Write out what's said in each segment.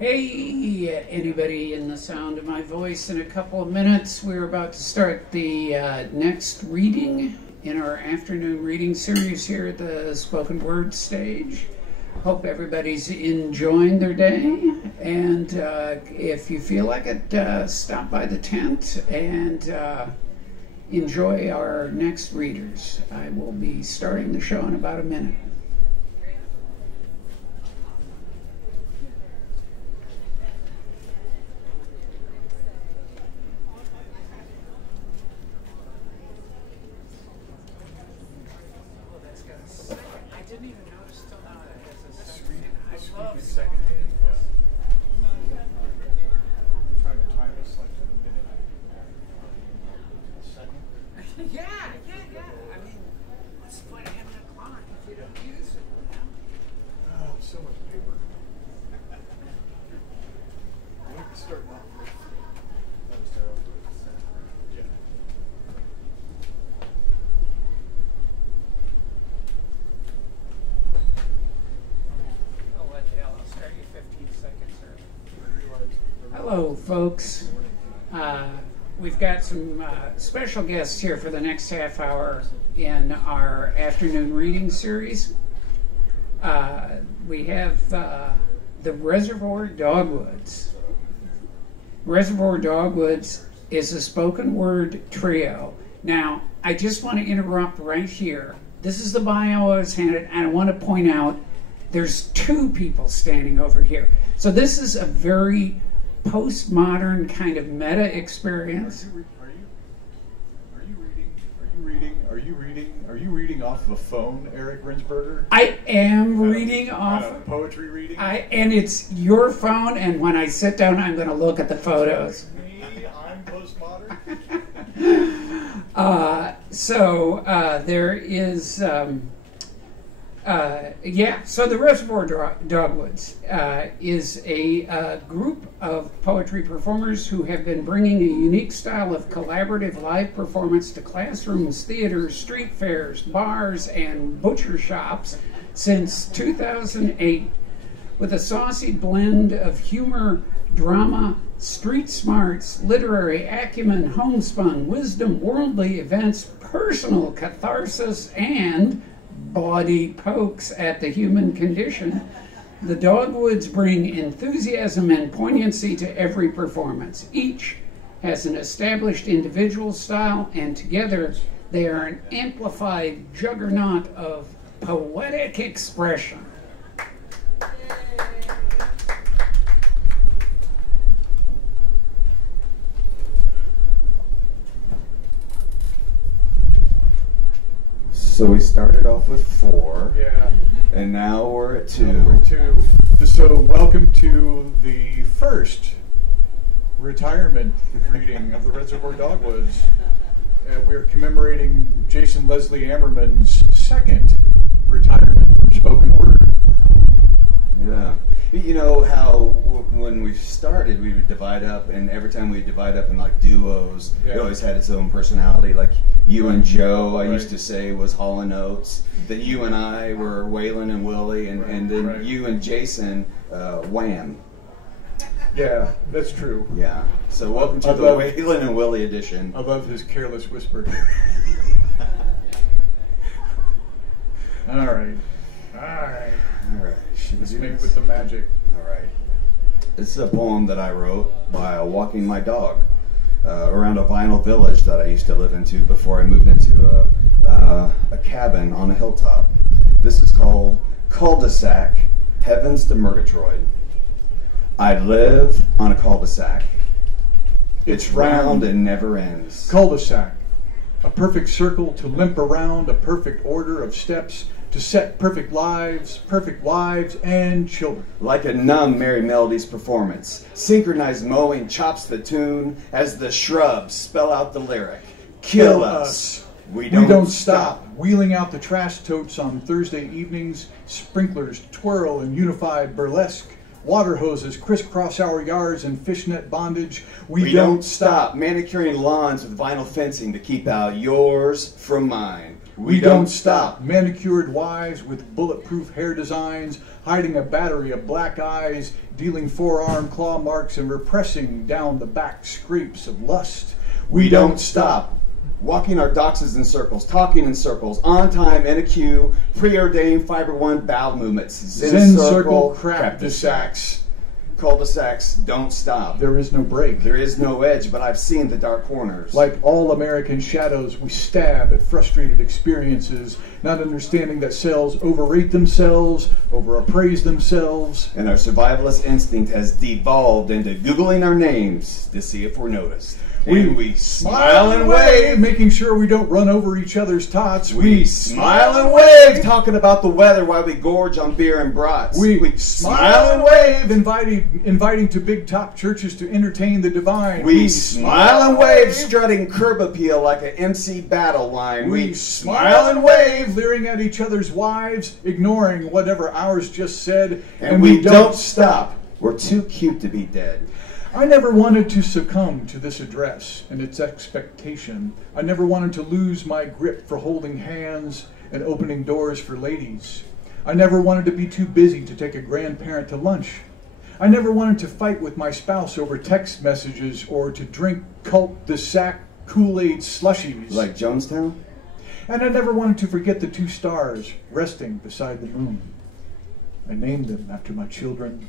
Hey, anybody in the sound of my voice? In a couple of minutes, we're about to start the next reading in our afternoon reading series here at the spoken word stage. Hope everybody's enjoying their day, and if you feel like it, stop by the tent and enjoy our next readers. I will be starting the show in about a minute. Hello, folks. We've got some special guests here for the next half hour in our afternoon reading series. We have the Reservoir Dogwoods. Reservoir Dogwoods is a spoken word trio. Now, I just want to interrupt right here. This is the bio I was handed, and I want to point out there's two people standing over here. So this is a very postmodern kind of meta experience. Are you reading off of a phone, Eric Rinsberger? I am reading off poetry reading. And it's your phone. And when I sit down, I'm going to look at the photos. Me, I'm postmodern. There is. So the Reservoir Dogwoods is a group of poetry performers who have been bringing a unique style of collaborative live performance to classrooms, theaters, street fairs, bars, and butcher shops since 2008. With a saucy blend of humor, drama, street smarts, literary acumen, homespun, wisdom, worldly events, personal catharsis, and bawdy pokes at the human condition, the Dogwoods bring enthusiasm and poignancy to every performance. Each has an established individual style, and together they are an amplified juggernaut of poetic expression. So we started off with 4, Yeah. and now we're at 2. So welcome to the first retirement reading of the Reservoir Dogwoods. We're commemorating Jason Leslie Ammerman's second retirement from spoken word. Yeah. You know how when we started, we would divide up, and every time we divide up in like duos, it always had its own personality. Like you and Joe, I used to say was Hall and Oates. That you and I were Waylon and Willie, and then you and Jason, Wham. Yeah, that's true. Yeah. So welcome to the Waylon and Willie edition. I love his careless whisper. All right. Let's make with the magic. All right. It's a poem that I wrote while walking my dog around a vinyl village that I used to live into before I moved into a cabin on a hilltop. This is called Cul-de-sac, Heavens to Murgatroyd. I live on a cul-de-sac. It's round and never ends. Cul-de-sac, a perfect circle to limp around, a perfect order of steps to set perfect lives, perfect wives, and children. Like a numb Merry Melodies performance, synchronized mowing chops the tune as the shrubs spell out the lyric. Kill us. We don't stop. Wheeling out the trash totes on Thursday evenings, sprinklers twirl in unified burlesque. Water hoses crisscross our yards in fishnet bondage. We don't stop. Manicuring lawns with vinyl fencing to keep out yours from mine. We don't stop. Manicured wives with bulletproof hair designs, hiding a battery of black eyes, dealing forearm claw marks, and repressing down the back scrapes of lust. We don't stop. Walking our doxes in circles, talking in circles, on time, in a queue, preordained fiber one bowel movements. Zen circle, crap de sacs. Cul-de-sacs don't stop. There is no break. There is no edge, but I've seen the dark corners. Like all American shadows, we stab at frustrated experiences, not understanding that cells overrate themselves, overappraise themselves. And our survivalist instinct has devolved into Googling our names to see if we're noticed. We smile and wave, making sure we don't run over each other's tots. We smile and wave, talking about the weather while we gorge on beer and brats. We smile and wave, inviting to big top churches to entertain the divine. We smile and wave, strutting curb appeal like an MC battle line. We smile and wave, leering at each other's wives, ignoring whatever ours just said. And we don't stop. We're too cute to be dead. I never wanted to succumb to this address and its expectation. I never wanted to lose my grip for holding hands and opening doors for ladies. I never wanted to be too busy to take a grandparent to lunch. I never wanted to fight with my spouse over text messages or to drink cul-de-sac Kool-Aid slushies. Like Jonestown? And I never wanted to forget the 2 stars resting beside the moon. I named them after my children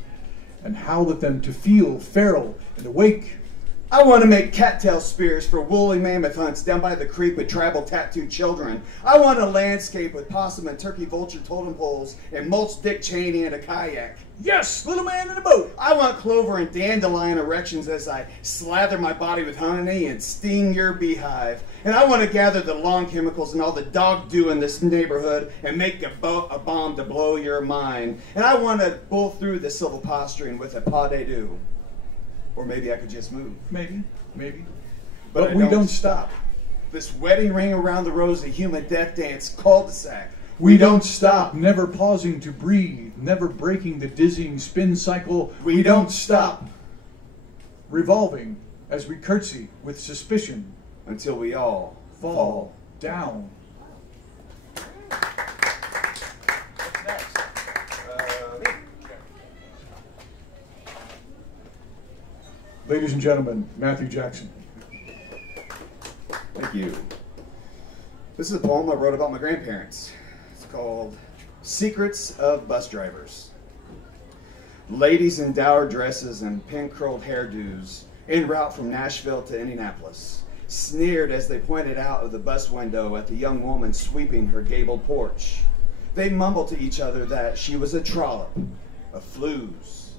and howled at them to feel feral and awake. I want to make cattail spears for woolly mammoth hunts down by the creek with tribal tattooed children. I want a landscape with possum and turkey vulture totem poles and mulch Dick Cheney in a kayak. Yes, little man in a boat. I want clover and dandelion erections as I slather my body with honey and sting your beehive. And I want to gather the lawn chemicals and all the dog dew in this neighborhood and make a bomb to blow your mind. And I want to bull through the silvoposturing with a pas de deux. Or maybe I could just move. Maybe. But we don't stop. This wedding ring around the rosy human death dance cul-de-sac. We don't stop, never pausing to breathe, never breaking the dizzying spin cycle. We don't stop. Revolving as we curtsy with suspicion Until we all fall down. What's next? Ladies and gentlemen, Matthew Jackson. Thank you. This is a poem I wrote about my grandparents. It's called Secrets of Bus Drivers. Ladies in dour dresses and pin-curled hairdos en route from Nashville to Indianapolis sneered as they pointed out of the bus window at the young woman sweeping her gabled porch. They mumbled to each other that she was a trollop, a flues.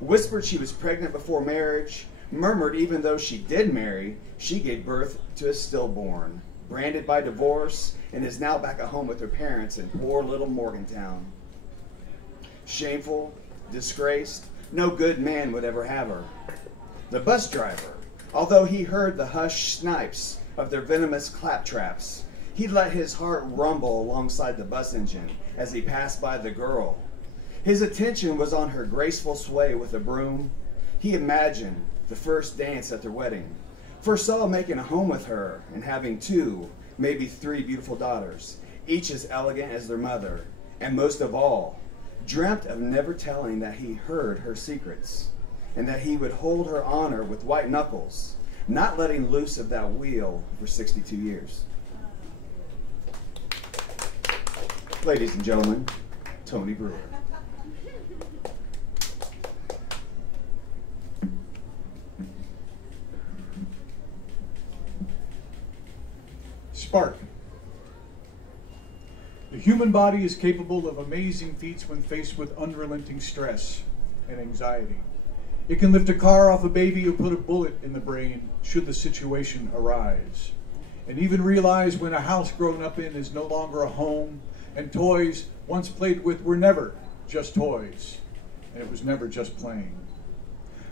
Whispered she was pregnant before marriage, murmured even though she did marry, she gave birth to a stillborn, branded by divorce, and is now back at home with her parents in poor little Morgantown. Shameful, disgraced, no good man would ever have her. The bus driver, although he heard the hushed snipes of their venomous claptraps, he let his heart rumble alongside the bus engine as he passed by the girl. His attention was on her graceful sway with a broom. He imagined the first dance at their wedding, foresaw making a home with her and having 2, maybe 3 beautiful daughters, each as elegant as their mother, and most of all, dreamt of never telling that he heard her secrets, and that he would hold her honor with white knuckles, not letting loose of that wheel for 62 years. Ladies and gentlemen, Tony Brewer. Spark. The human body is capable of amazing feats when faced with unrelenting stress and anxiety. It can lift a car off a baby or put a bullet in the brain should the situation arise. And even realize when a house grown up in is no longer a home, and toys once played with were never just toys, and it was never just playing.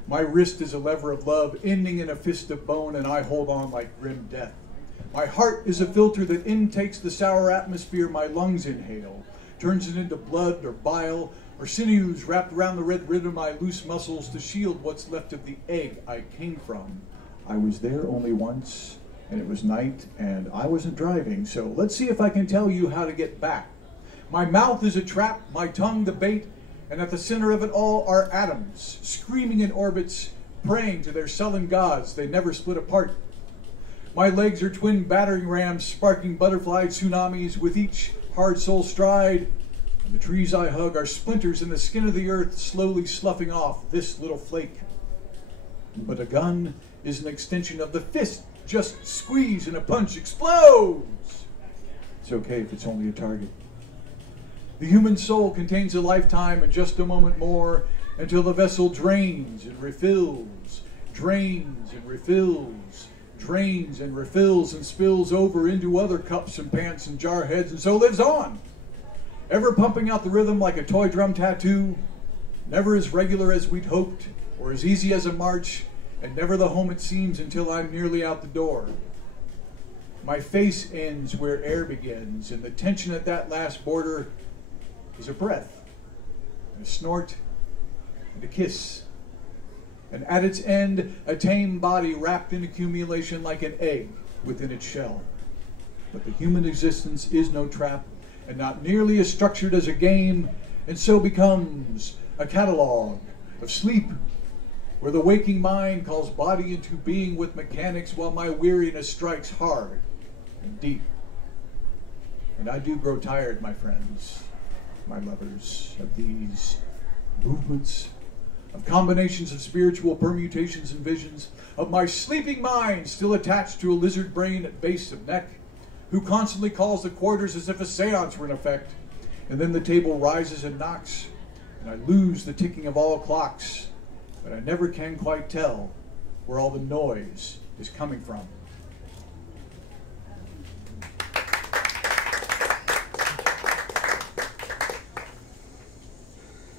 My wrist is a lever of love, ending in a fist of bone, and I hold on like grim death. My heart is a filter that intakes the sour atmosphere my lungs inhale, turns it into blood or bile, or sinews wrapped around the red rim of my loose muscles to shield what's left of the egg I came from. I was there only once, and it was night, and I wasn't driving, so let's see if I can tell you how to get back. My mouth is a trap, my tongue the bait, And at the center of it all are atoms, screaming in orbits, praying to their sullen gods they never split apart. My legs are twin battering rams, sparking butterfly tsunamis with each hard soul stride. And the trees I hug are splinters in the skin of the earth, slowly sloughing off this little flake. But a gun is an extension of the fist. Just squeeze and a punch explodes. It's okay if it's only a target. The human soul contains a lifetime and just a moment more until the vessel drains and refills, drains and refills, drains and refills and spills over into other cups and pants and jar heads and so lives on, ever pumping out the rhythm like a toy drum tattoo, never as regular as we'd hoped or as easy as a march, and never the home it seems until I'm nearly out the door. My face ends where air begins, and the tension at that last border is a breath, and a snort, and a kiss. And at its end, a tame body wrapped in accumulation like an egg within its shell. But the human existence is no trap, and not nearly as structured as a game, and so becomes a catalog of sleep, where the waking mind calls body into being with mechanics while my weariness strikes hard and deep. And I do grow tired, my friends, my lovers, of these movements, of combinations of spiritual permutations and visions, of my sleeping mind still attached to a lizard brain at base of neck, who constantly calls the quarters as if a seance were in effect, and then the table rises and knocks, and I lose the ticking of all clocks, but I never can quite tell where all the noise is coming from.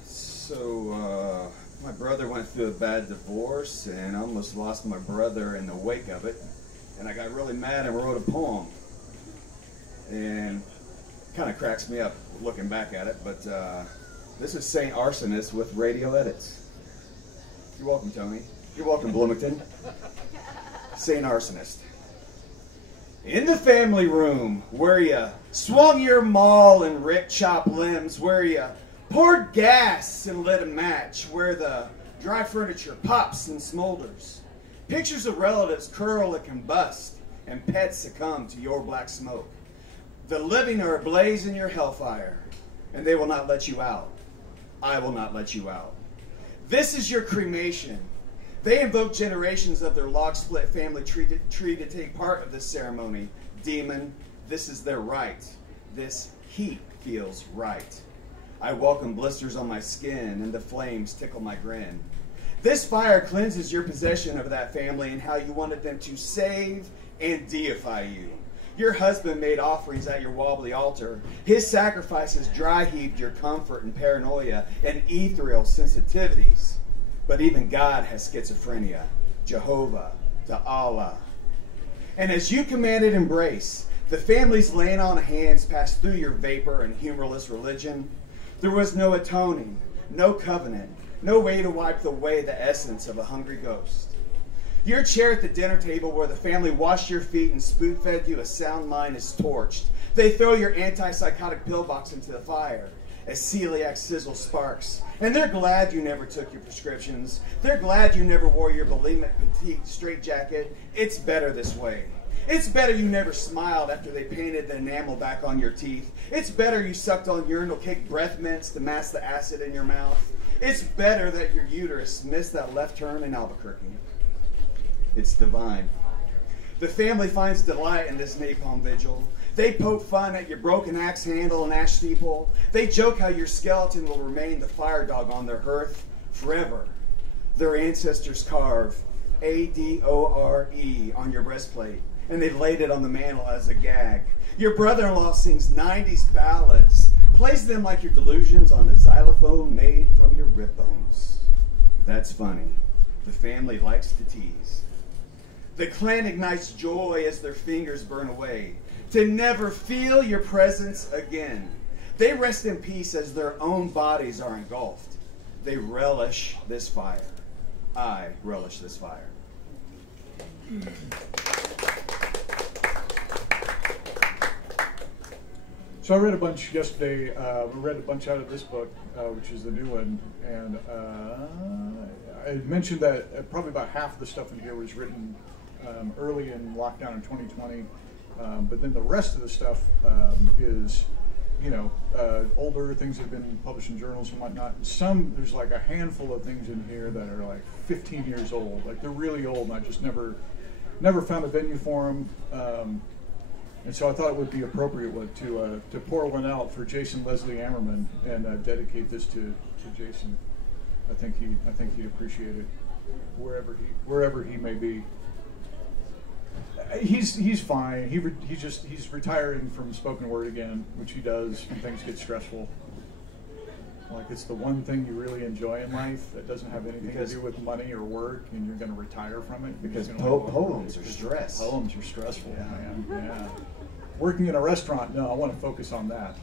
So, my brother went through a bad divorce and almost lost my brother in the wake of it. And I got really mad and wrote a poem. And kind of cracks me up looking back at it, but this is St. Arsonist with radio edits. You're welcome, Tony. You're welcome, Bloomington. St. Arsonist. In the family room, where you swung your maul and ripped chopped limbs, where you poured gas and lit a match, where the dry furniture pops and smolders. Pictures of relatives curl and combust, and pets succumb to your black smoke. The living are ablaze in your hellfire, and they will not let you out. I will not let you out. This is your cremation. They invoke generations of their log-split family tree to take part of this ceremony. Demon, this is their right. This heat feels right. I welcome blisters on my skin, and the flames tickle my grin. This fire cleanses your possession of that family and how you wanted them to save and deify you. Your husband made offerings at your wobbly altar. His sacrifices dry-heaved your comfort and paranoia and ethereal sensitivities. But even God has schizophrenia, Jehovah, to Allah. And as you commanded embrace, the family's laying on of hands passed through your vapor and humorless religion. There was no atoning, no covenant, no way to wipe away the essence of a hungry ghost. Your chair at the dinner table where the family washed your feet and spoon-fed you a sound mind is torched. They throw your antipsychotic pillbox into the fire as celiac sizzle sparks. And they're glad you never took your prescriptions. They're glad you never wore your bulimic petite straitjacket. It's better this way. It's better you never smiled after they painted the enamel back on your teeth. It's better you sucked on urinal cake breath mints to mask the acid in your mouth. It's better that your uterus missed that left turn in Albuquerque. It's divine. The family finds delight in this napalm vigil. They poke fun at your broken axe handle and ash steeple. They joke how your skeleton will remain the fire dog on their hearth forever. Their ancestors carve A-D-O-R-E on your breastplate, and they laid it on the mantle as a gag. Your brother-in-law sings 90s ballads, plays them like your delusions on a xylophone made from your rib bones. That's funny. The family likes to tease. The clan ignites joy as their fingers burn away, to never feel your presence again. They rest in peace as their own bodies are engulfed. They relish this fire. I relish this fire. So I read a bunch yesterday. We read a bunch out of this book, which is the new one, and I mentioned that probably about half of the stuff in here was written early in lockdown in 2020, but then the rest of the stuff is, you know, older things that have been published in journals and whatnot. There's like a handful of things in here that are like 15 years old, like they're really old, and I just never found a venue for them. And so I thought it would be appropriate to pour one out for Jason Leslie Ammerman and dedicate this to Jason. I think he'd appreciate it wherever he may be. He's fine. He's retiring from spoken word again, which he does when things get stressful. Like it's the one thing you really enjoy in life that doesn't have anything to do with money or work, and you're going to retire from it. Because poems are stress. Poems are stressful, man. Yeah. Working in a restaurant, no, I want to focus on that.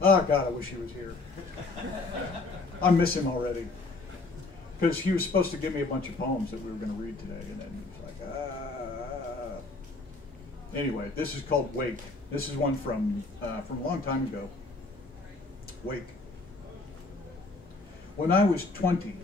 Oh, God, I wish he was here. I miss him already. Because he was supposed to give me a bunch of poems that we were going to read today, and then he was like, ah. Anyway, this is called Wake. This is one from a long time ago. Wake. When I was 20,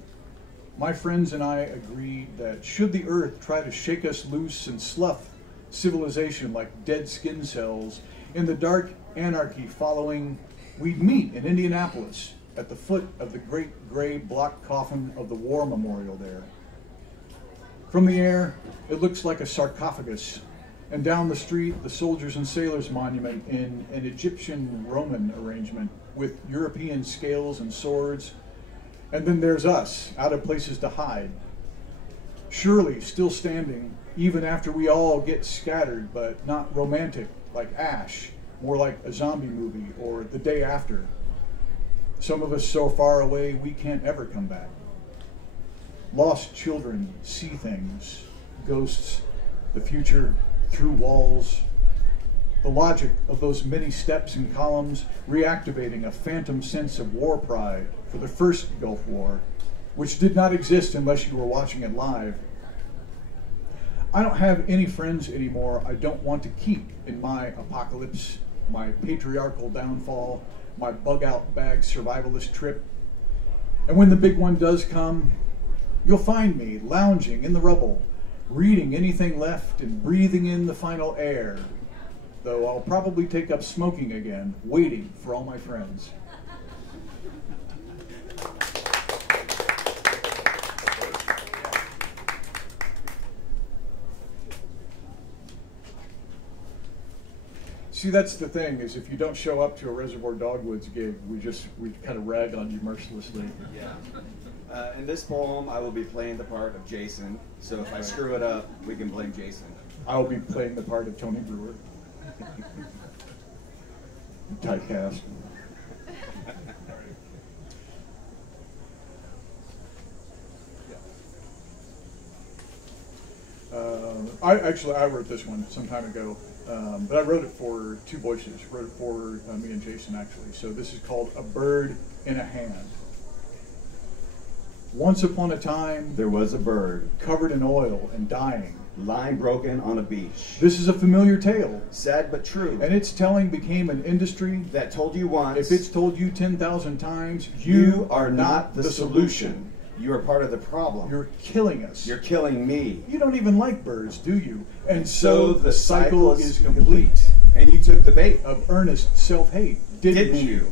my friends and I agreed that should the earth try to shake us loose and slough civilization like dead skin cells, in the dark anarchy following, we'd meet in Indianapolis at the foot of the great gray block coffin of the war memorial there. From the air, it looks like a sarcophagus, and down the street, the Soldiers and Sailors Monument in an Egyptian-Roman arrangement with European scales and swords. And then there's us, out of places to hide. Surely still standing, even after we all get scattered, but not romantic like Ash, more like a zombie movie or The Day After. Some of us so far away we can't ever come back. Lost children see things, ghosts, the future, through walls. The logic of those many steps and columns reactivating a phantom sense of war pride for the first Gulf War, which did not exist unless you were watching it live. I don't have any friends anymore I don't want to keep in my apocalypse, my patriarchal downfall, my bug-out bag survivalist trip. And when the big one does come, you'll find me lounging in the rubble, reading anything left and breathing in the final air, though I'll probably take up smoking again, waiting for all my friends. See, that's the thing, is if you don't show up to a Reservoir Dogwoods gig, we kind of rag on you mercilessly. Yeah. In this poem, I will be playing the part of Jason, so if I screw it up, we can blame Jason. I will be playing the part of Tony Brewer. Typecast. I wrote this one some time ago, but I wrote it for two voices. Wrote it for me and Jason, actually. So this is called A Bird in a Hand. Once upon a time, There was a bird, covered in oil and dying. lying broken on a beach. This is a familiar tale, Sad but true. and its telling became an industry. That told you once, If it's told you 10,000 times, you are not the solution. You are part of the problem. You're killing us. You're killing me. You don't even like birds, do you? And So so the cycle is complete complete. And you took the bait, of earnest self-hate, didn't you?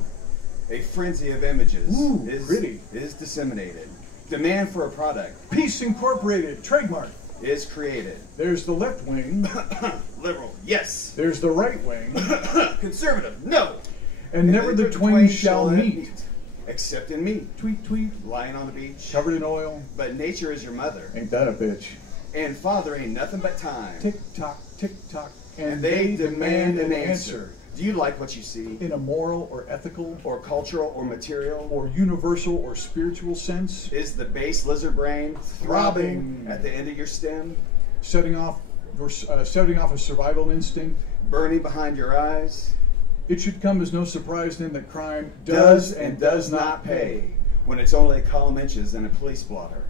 A frenzy of images Ooh, pretty. is disseminated. Demand for a product Peace Incorporated, trademark. is created. There's the left wing, Liberal, yes. there's the right wing, Conservative, no. and never the twain shall meet. Except in me, Tweet, tweet, lying on the beach. covered in oil. But nature is your mother, Ain't that a bitch? and father ain't nothing but time. Tick tock, And they demand an answer. Do you like what you see? in a moral or ethical Or cultural or material? or universal or spiritual sense, Is the base lizard brain throbbing at the end of your stem? setting off a survival instinct. Burning behind your eyes? It should come as no surprise then that crime Does and does not pay when it's only a column inches in a police blotter.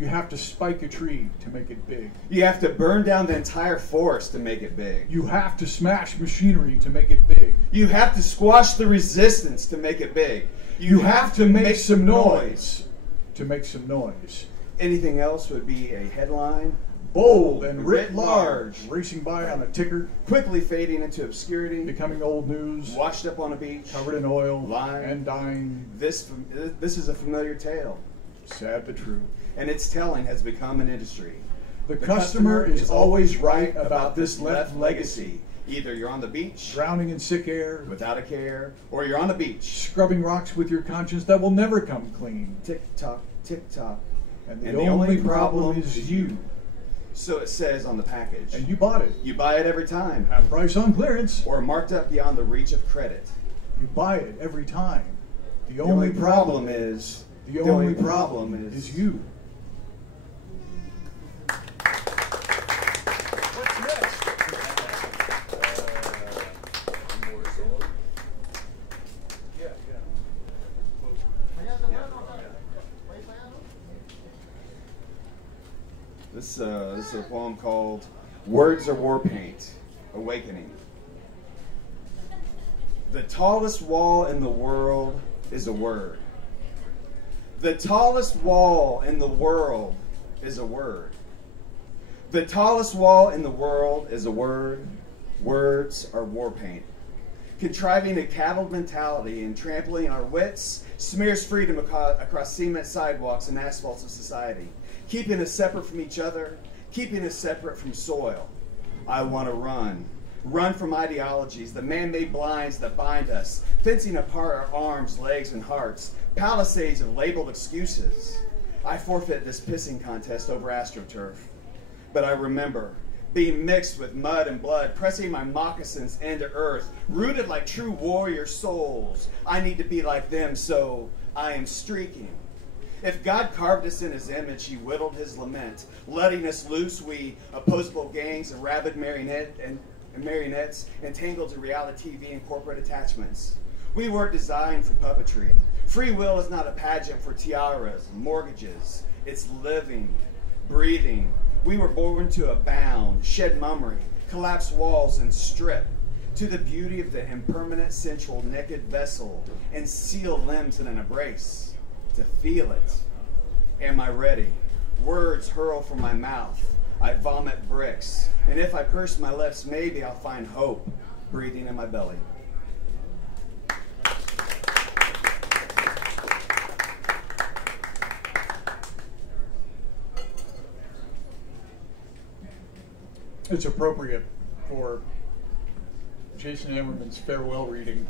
You have to spike a tree to make it big. You have to burn down the entire forest to make it big. You have to smash machinery to make it big. You have to squash the resistance to make it big. You have to make some noise to make some noise. Anything else would be a headline. Bold and writ large, racing by on a ticker, quickly fading into obscurity, becoming old news, washed up on a beach, covered in oil, lying and dying. This is a familiar tale. Sad but true. And its telling has become an industry. The customer is always right about this left legacy. Either you're on the beach, drowning in sick air, without a care, or you're on the beach, scrubbing rocks with your conscience that will never come clean. Tick tock, tick tock. And the only problem is you. So it says on the package. And you bought it. You buy it every time. Half price on clearance. Or marked up beyond the reach of credit. You buy it every time. The only problem is you. What's next? This is a poem called Words Are War Paint, Awakening. The tallest wall in the world is a word. The tallest wall in the world is a word. The tallest wall in the world is a word. Words are war paint. Contriving a cattle mentality and trampling our wits smears freedom across cement sidewalks and asphalts of society, keeping us separate from each other, keeping us separate from soil. I want to run. Run from ideologies, the man-made blinds that bind us, fencing apart our arms, legs, and hearts, palisades of labeled excuses. I forfeit this pissing contest over AstroTurf. But I remember being mixed with mud and blood, pressing my moccasins into earth, rooted like true warrior souls. I need to be like them, so I am streaking. If God carved us in his image, he whittled his lament, letting us loose, we opposable gangs and rabid marionettes entangled in reality TV and corporate attachments. We weren't designed for puppetry. Free will is not a pageant for tiaras and mortgages. It's living, breathing. We were born to abound, shed mummery, collapse walls, and strip to the beauty of the impermanent, sensual, naked vessel, and seal limbs in an embrace to feel it. Am I ready? Words hurl from my mouth. I vomit bricks. And if I purse my lips, maybe I'll find hope breathing in my belly. It's appropriate for Jason Emmerman's farewell reading.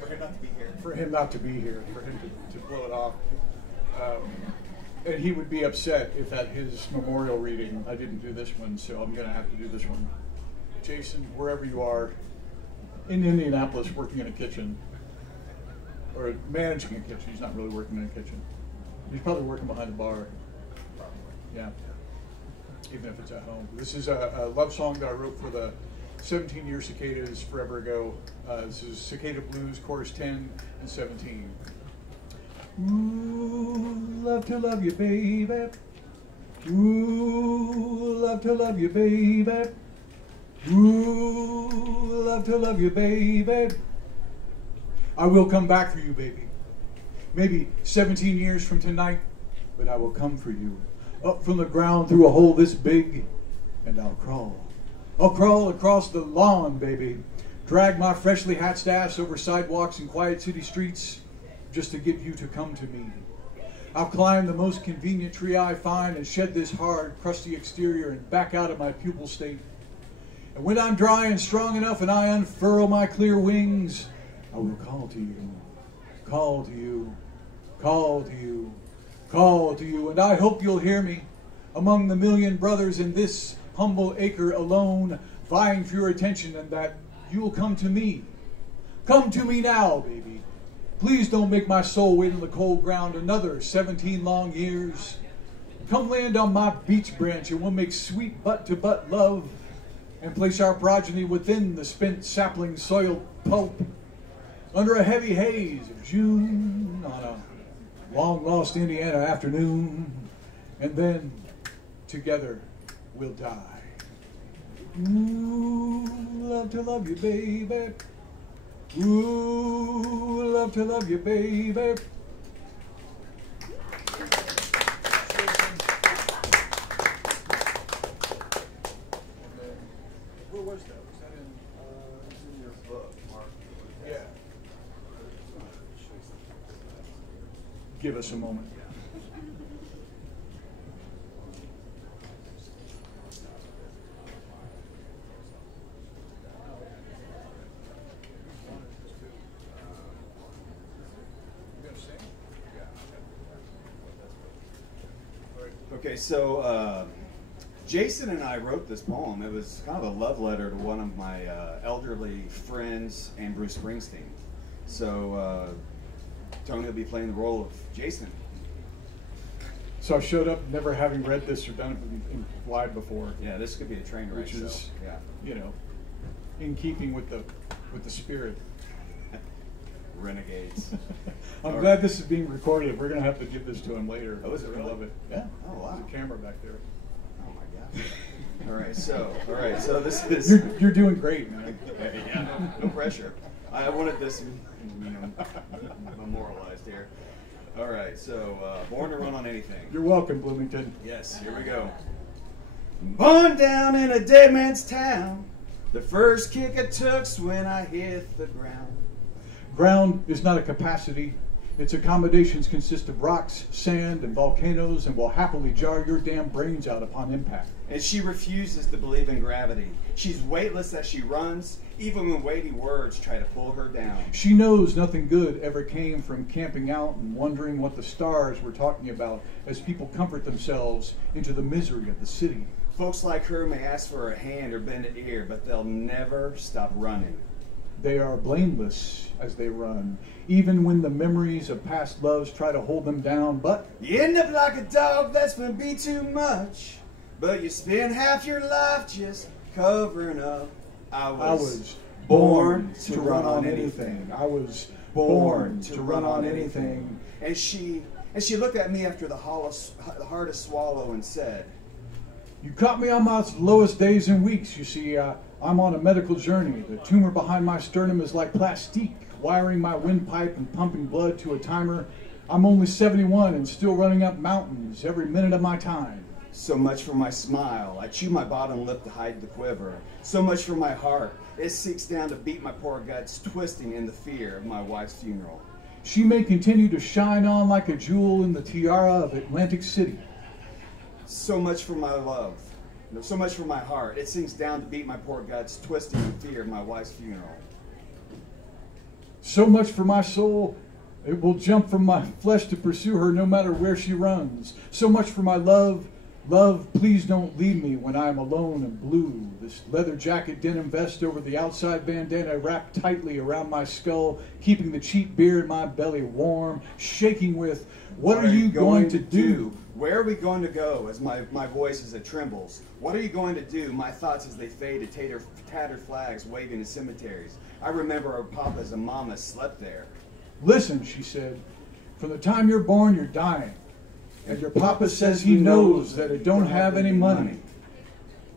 For him not to be here. For him not to be here, for him to blow it off. And he would be upset if at his memorial reading I didn't do this one, so I'm going to have to do this one. Jason, wherever you are, in Indianapolis working in a kitchen, or managing a kitchen, he's not really working in a kitchen. He's probably working behind the bar. Yeah. Even if it's at home. This is a love song that I wrote for the 17-year Cicadas Forever ago. This is Cicada Blues, chorus 10 and 17. Ooh, love to love you, baby. Ooh, love to love you, baby. Ooh, love to love you, baby. I will come back for you, baby. Maybe 17 years from tonight, but I will come for you. Up from the ground through a hole this big, and I'll crawl. I'll crawl across the lawn, baby. Drag my freshly hatched ass over sidewalks and quiet city streets just to get you to come to me. I'll climb the most convenient tree I find and shed this hard, crusty exterior and back out of my pupil state. And when I'm dry and strong enough and I unfurl my clear wings, I will call to you, call to you, call to you, call to you, and I hope you'll hear me among the million brothers in this humble acre alone, vying for your attention, and that you'll come to me. Come to me now, baby. Please don't make my soul wait on the cold ground another 17 long years. Come land on my beach branch and we'll make sweet butt-to-butt love and place our progeny within the spent sapling soiled pulp under a heavy haze of June on a long-lost Indiana afternoon. and then together we'll die. Ooh, love to love you, baby. Ooh, love to love you, baby. Where was that? Was that in your book, Mark? Yeah. Give us a moment. Okay, so Jason and I wrote this poem. It was kind of a love letter to one of my elderly friends and Bruce Springsteen. So Tony will be playing the role of Jason. So I showed up never having read this or done it in live before. Yeah, this could be a train wreck. Which is, so, yeah, you know, in keeping with the spirit. Renegades. I'm glad this is being recorded. We're going to have to give this to him later. Oh, is it I really? love it. Yeah. Oh, wow. There's a camera back there. Oh my God. All right, so this is. You're doing great, man. Yeah, no pressure. I wanted this, memorialized here. All right, so born to run on anything. You're welcome, Bloomington. Yes, here we go. Born down in a dead man's town. The first kick I took's when I hit the ground. Ground is not a capacity. Its accommodations consist of rocks, sand, and volcanoes, and will happily jar your damn brains out upon impact. And she refuses to believe in gravity. She's weightless as she runs, even when weighty words try to pull her down. She knows nothing good ever came from camping out and wondering what the stars were talking about as people comfort themselves into the misery of the city. Folks like her may ask for a hand or bend an ear, but they'll never stop running. They are blameless as they run, even when the memories of past loves try to hold them down. But you end up like a dog that's been beat too much, but you spend half your life just covering up. I was born to run on anything. I was born to run on anything. And she looked at me after the hardest swallow and said, "You caught me on my lowest days and weeks. You see, I'm on a medical journey. The tumor behind my sternum is like plastique, wiring my windpipe and pumping blood to a timer. I'm only 71 and still running up mountains every minute of my time. So much for my smile. I chew my bottom lip to hide the quiver. So much for my heart. It sinks down to beat my poor guts, twisting in the fear of my wife's funeral. She may continue to shine on like a jewel in the tiara of Atlantic City. So much for my love. So much for my heart. It sinks down to beat my poor guts, twisting in fear of my wife's funeral. So much for my soul. It will jump from my flesh to pursue her no matter where she runs. So much for my love. Love, please don't leave me when I am alone and blue. This leather jacket denim vest over the outside bandana wrapped tightly around my skull, keeping the cheap beer in my belly warm, shaking with, what are you going to do? Where are we going to go? As my voice as it trembles. What are you going to do? My thoughts as they fade to tattered flags waving in cemeteries. I remember our papas and mamas slept there. Listen, she said, from the time you're born, you're dying. And your papa says he knows that it don't have any money.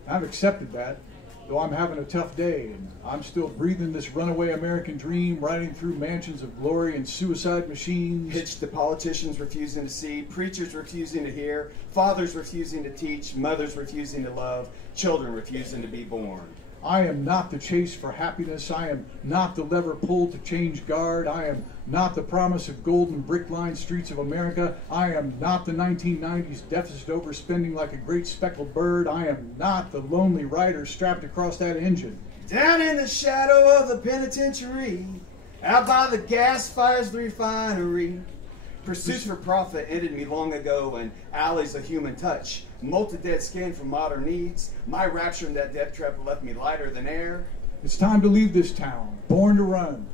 I've accepted that, though I'm having a tough day, and I'm still breathing this runaway American dream, riding through mansions of glory and suicide machines. Hitched to politicians refusing to see, preachers refusing to hear, fathers refusing to teach, mothers refusing to love, children refusing to be born. I am not the chase for happiness. I am not the lever pulled to change guard. I am not the promise of golden brick-lined streets of America. I am not the 1990s deficit overspending like a great speckled bird. I am not the lonely rider strapped across that engine. Down in the shadow of the penitentiary, out by the gas fires, the refinery. Pursuits for profit ended me long ago, and alleys of human touch. Molted dead skin for modern needs. My rapture in that death trap left me lighter than air. It's time to leave this town, born to run.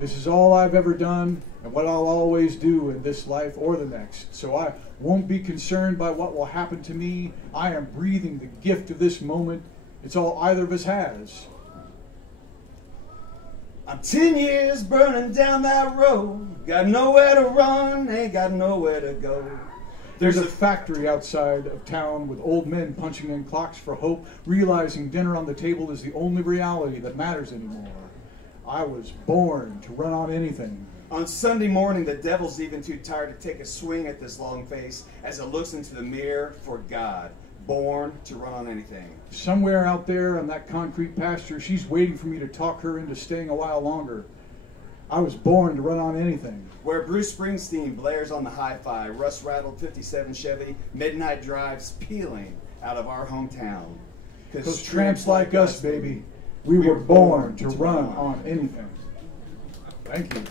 This is all I've ever done and what I'll always do in this life or the next. So I won't be concerned by what will happen to me. I am breathing the gift of this moment. It's all either of us has. I'm 10 years burning down that road. Got nowhere to run, ain't got nowhere to go. There's a factory outside of town with old men punching in clocks for hope, realizing dinner on the table is the only reality that matters anymore. I was born to run on anything. On Sunday morning, the devil's even too tired to take a swing at this long face as it looks into the mirror for God, born to run on anything. Somewhere out there on that concrete pasture, she's waiting for me to talk her into staying a while longer. I was born to run on anything. Where Bruce Springsteen blares on the hi-fi, rust-rattled 57 Chevy, midnight drives peeling out of our hometown. Because tramps like us, baby, we were born to run on anything. Thank you.